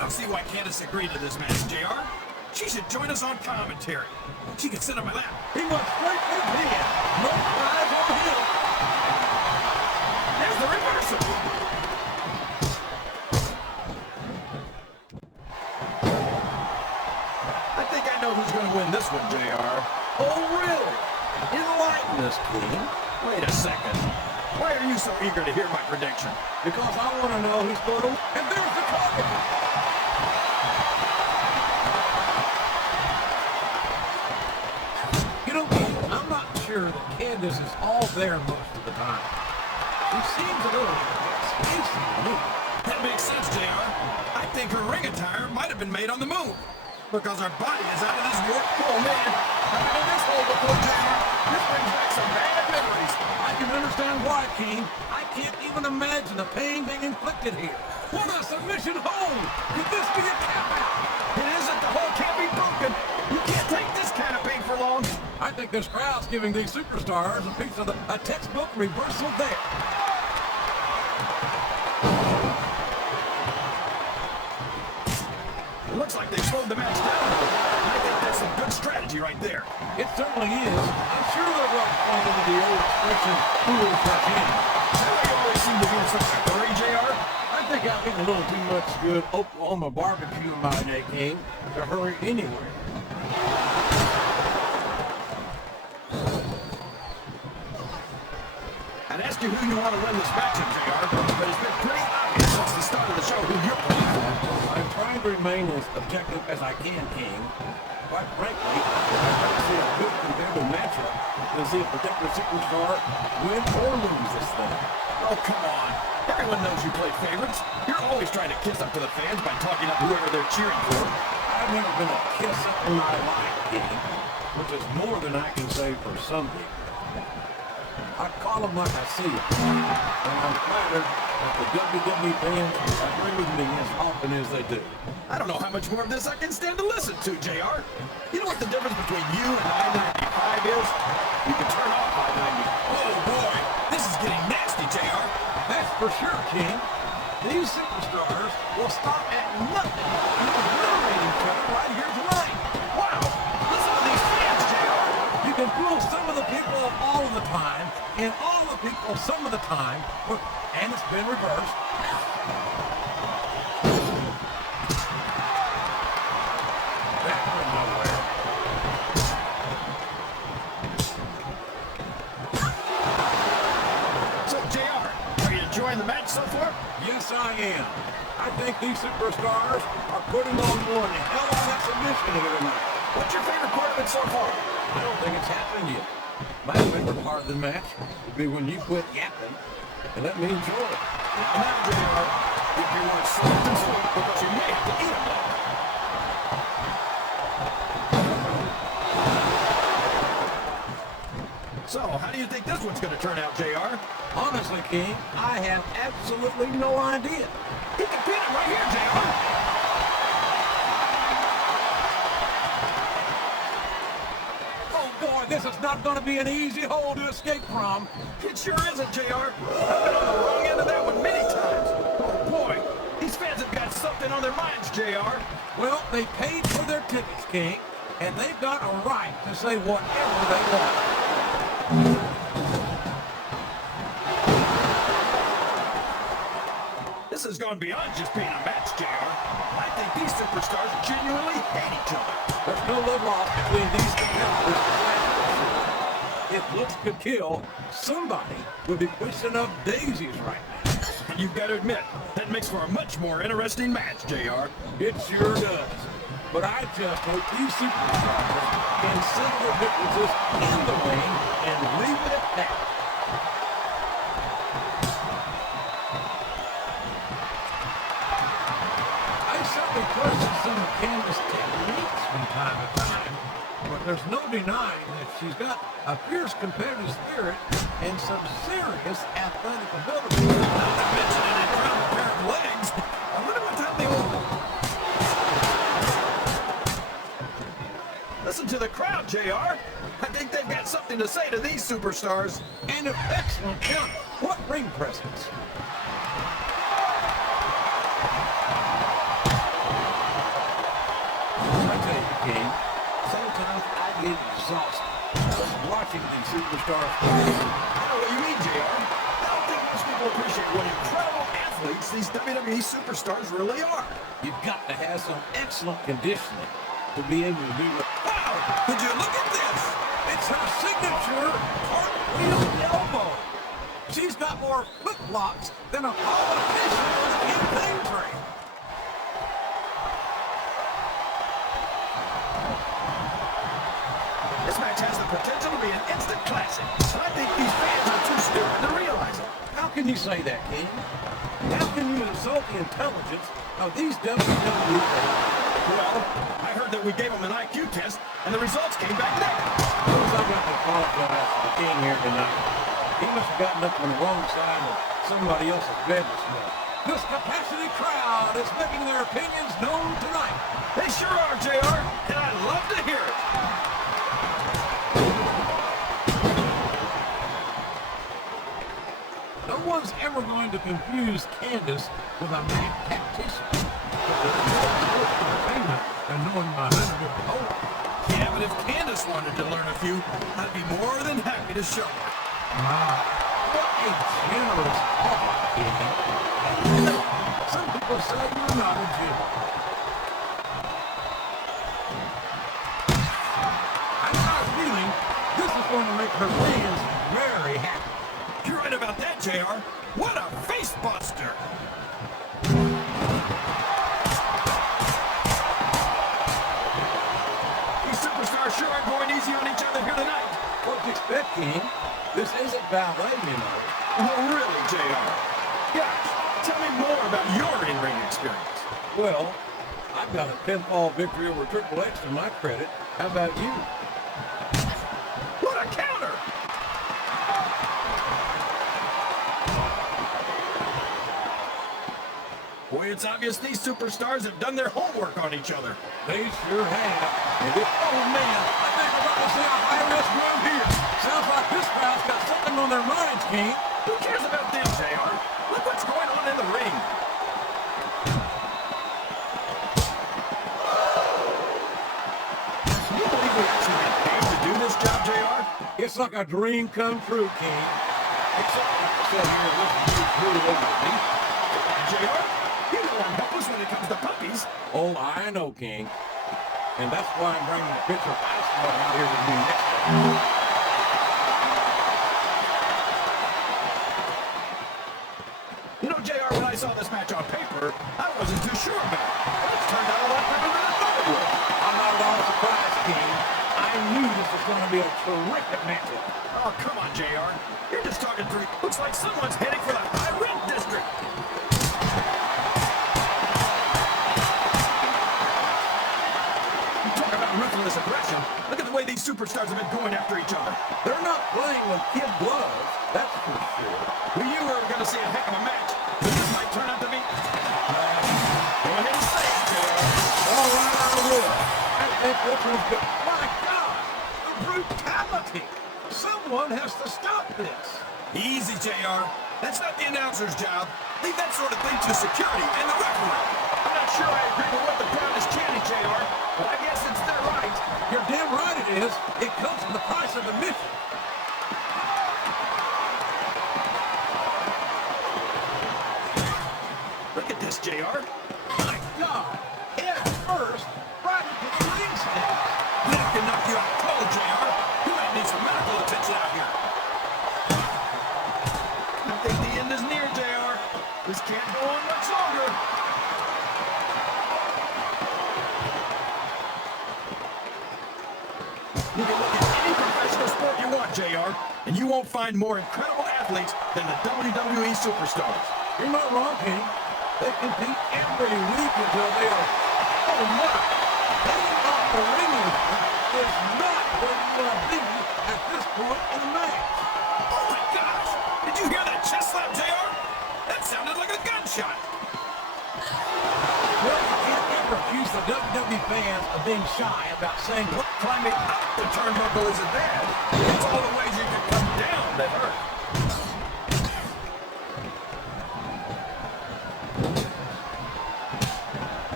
don't see why Candice agreed to this match, JR. She should join us on commentary. She could sit on my lap. He went straight to the head. No surprise over him. There's the reversal. I think I know who's going to win this one, JR. Oh, really? Enlighten us, King. Wait a second. Why are you so eager to hear my prediction? Because I want to know who's going to... And there's the target. You know, King, I'm not sure that Candice is all there most of the time. She seems a little spacey to me. That makes sense, JR. I think her ring attire might have been made on the moon. Because her body is out of this world. Oh, man. I've been in this hole before, JR. This brings back some bad memories. I can understand why, King. I can't even imagine the pain being inflicted here. What a submission hold! Could this be a count out? It isn't. The hole can't be broken. You can't take this kind of pain for long. I think this crowd's giving these superstars a piece of a textbook reversal there. It looks like they slowed the match down. I think that's some good strategy right there. It certainly is. I'm sure they're well acquainted with the old expression, fool for king. You always seem to be in such a hurry, JR. I think I've eaten a little too much good Oklahoma barbecue in my day, King, to hurry anywhere. I'd ask you who you want to win this match, JR, but it's been pretty obvious since the start of the show who you're playing for. I'm trying to remain as objective as I can, King. Quite frankly, I'd like to see a good competitive matchup to see a particular superstar win or lose this thing. Oh, come on. Everyone knows you play favorites. You're always trying to kiss up to the fans by talking up whoever they're cheering for. I've never been a kiss-up in my life, King, which is more than I can say for some people. I call them like I see them, and I'm flattered that the WWE fans agree with me as often as they do. I don't know how much more of this I can stand to listen to, JR. You know what the difference between you and I-95 is? You can turn off I-90. Oh, boy. This is getting nasty, JR. That's for sure, King. These superstars will stop at nothing to humiliate each other right here tonight. Wow. Listen to these fans, JR. You can fool some of the people all of the time, and all the people some of the time, and it's been reversed. That went nowhere. So, JR, are you enjoying the match so far? Yes, I am. I think these superstars are putting on one hell of a submission here tonight. What's your favorite part of it so far? I don't think it's happened yet. My favorite part of the match would be when you quit yapping and let me enjoy it. Now, JR, if you want soft and sweet, because you may have to eat them. So, how do you think this one's going to turn out, JR? Honestly, King, I have absolutely no idea. He can pin it right here, JR. This is not going to be an easy hole to escape from. It sure isn't, JR. I've been on the wrong end of that one many times. Oh, boy. These fans have got something on their minds, JR. Well, they paid for their tickets, King, and they've got a right to say whatever they want. This has gone beyond just being a match, JR. I think these superstars genuinely hate each other. There's no love lost between these competitors. If looks could kill, somebody would be pushing up daisies right now. You've got to admit, that makes for a much more interesting match, JR. It sure does. But I just hope these superstars can settle their differences in the ring and leave it at that. I certainly question some of Candice's techniques from time to time, but there's no denying that she's got a fierce competitive spirit and some serious athletic ability. Not to mention an incredible pair of legs. I wonder what time they will. Listen to the crowd, JR. I think they've got something to say to these superstars. And an excellent counter. What ring presence. King. Sometimes I get exhausted just watching these superstars. I know what you mean, JR. I don't think most people appreciate what incredible athletes these WWE superstars really are. You've got to have some excellent conditioning to be able to do it. Wow! Did you look at this? It's her signature cartwheel elbow. She's got more flip-flops than a politician on a campaign trail. This match has the potential to be an instant classic. I think these fans are too stupid to realize it. How can you say that, King? How can you insult the intelligence of these WWE players? Well, I heard that we gave them an IQ test, and the results came back negative. Folks, I've got to apologize to the King here tonight. He must have gotten up on the wrong side of somebody else's bed this morning. This capacity crowd is making their opinions known tonight. They sure are, JR, and I love to hear it. No one's ever going to confuse Candice with a mad tactician. But there's more entertainment than knowing my husband. Oh, Yeah, but if Candice wanted to learn a few, I'd be more than happy to show her. what a generous heart, King. Some people say you're not a general. I got a feeling this is going to make her fans very happy. You're right about that, JR. What a face buster! These superstars sure are going easy on each other here tonight. What do you expect, King? This isn't ballet, you know. Oh, really, JR? Gosh, tell me more about your in-ring experience. Well, I've got a pinfall victory over Triple X to my credit. How about you? What a counter! Boy, it's obvious these superstars have done their homework on each other. They sure have. Oh, man, I think we're about to see a high-risk run here. Sounds like this crowd's got something on their minds, King. Who cares about them, JR? Look what's going on in the ring. Can you believe we actually got paid to do this job, JR? It's like a dream come true, King. Except I sit here and listen to you really over me. JR, you know I'm helpless when it comes to puppies. Oh, I know, King. And that's why I'm bringing a pitcher of ice water out here with me next time. You know, JR, when I saw this match on paper, I wasn't too sure about it. But it's turned out a lot better than I thought it would. I'm not at all surprised, King. I knew this was going to be a terrific matchup. Oh, come on, JR. You're just talking through. Looks like someone's heading for the high rent district. You talk about ruthless aggression. Look at the way these superstars have been going after each other. They're not playing with kid gloves, that's for sure. Well, you were going to see a heck of a match. But this might turn out to be... go ahead and say it, JR. All right, I will. I think this one's good. My God, the brutality. Someone has to stop this. Easy, JR. That's not the announcer's job. Leave that sort of thing to security and the referee. I'm not sure I agree with what the crowd is chanting, JR, but I guess it's their right. You're damn right it is. It comes with the price of admission. Look at this, JR. My God, head first, right into the ring stand. That can knock you out cold, JR. You might need some medical attention out here. I think the end is near, JR. This can't go on much longer. You can look at any professional sport you want, JR, and you won't find more incredible athletes than the WWE superstars. You're not wrong, King. They compete every week until they are, oh my, getting off the ring is not where you want to be at this point in the match. Oh my gosh! Did you hear that chest slap, JR? That sounded like a gunshot. Well, you can't ever accuse the WWE fans of being shy about saying, look, Climbing up the turnbuckle isn't bad. It's all the ways you can come down that hurt.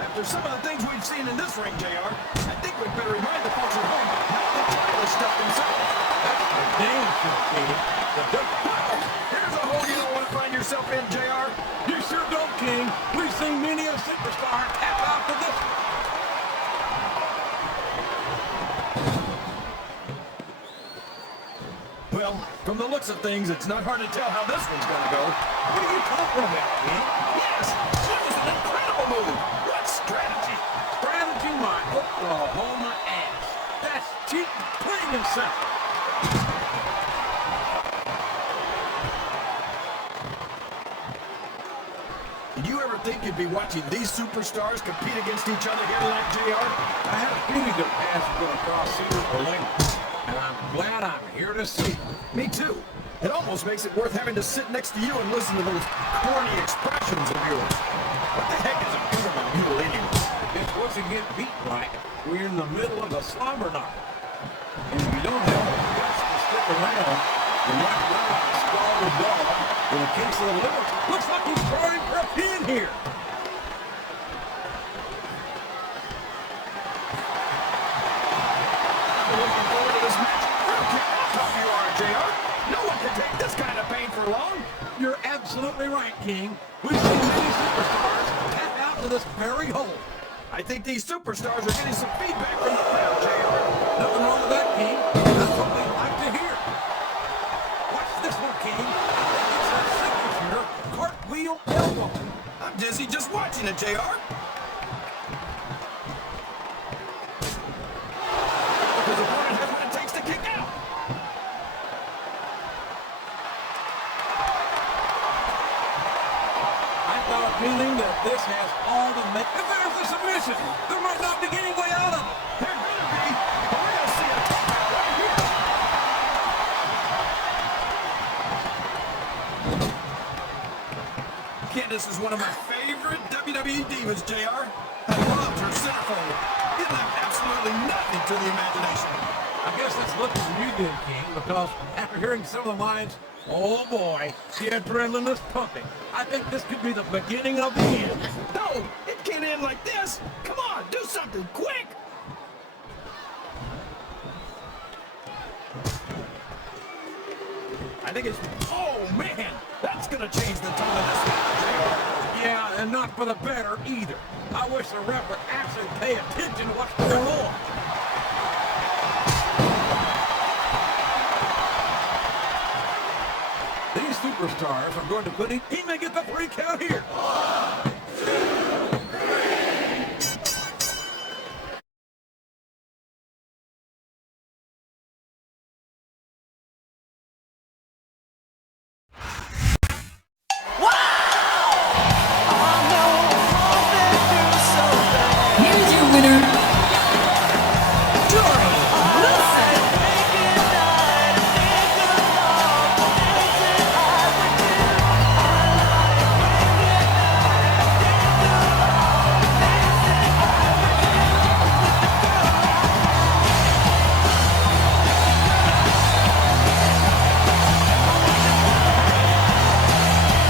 After After some of the things we've seen in this ring, JR, I think we'd better remind the folks at home how the title stuff themselves. That's a damn sure, King. Here's a hole you don't want to find yourself in, JR. You sure don't, King. We've seen many a superstar tap out for this one. Well, from the looks of things, it's not hard to tell how this one's going to go. What are you talking about, King? Yes, that was an incredible move. What strategy? Strategy, my Oklahoma ass. That's cheap, plain and simple. Did you ever think you'd be watching these superstars compete against each other here tonight, JR? I had a feeling their paths were going to cross sooner or later, and I'm glad I'm here to see it. Me too. It almost makes it worth having to sit next to you and listen to those corny expressions of yours. What the heck is a Gooberman mule anyway? It's once you get beat right, we're in the middle of a slobber knock. And if you don't have the guts to stick around, you might run like a scalded dog. In the case of the liver, looks like he's trying for a pin here. I'm looking forward to this match. I don't care how tough you are, JR. No one can take this kind of pain for long. You're absolutely right, King. We've seen many superstars tap out to this very hole. I think these superstars are getting some feedback from the crowd, JR. Nothing wrong with that, King. That's what we like to hear. Watch this one, King. It's a signature cartwheel elbow. I'm dizzy just watching it, JR. His opponent has what it takes to kick out. I got a feeling that this has all the If there's a submission, there might not be any way out of it. There better be, but we're going to see a tap out right here. Candice is one of my favorite WWE divas, JR. I loved her centerfold. It left absolutely nothing to the imagination. I guess that's looking for you then, King, because after hearing some of the lines, oh boy, the adrenaline is pumping. I think this could be the beginning of the end. No, it can't end like this. Come on, do something quick. I think it's, oh man, that's gonna change the tone of this match, JR. Yeah, and not for the better either. I wish the ref would actually pay attention to what's going on. These superstars are going to put it. He may get the 3 count here.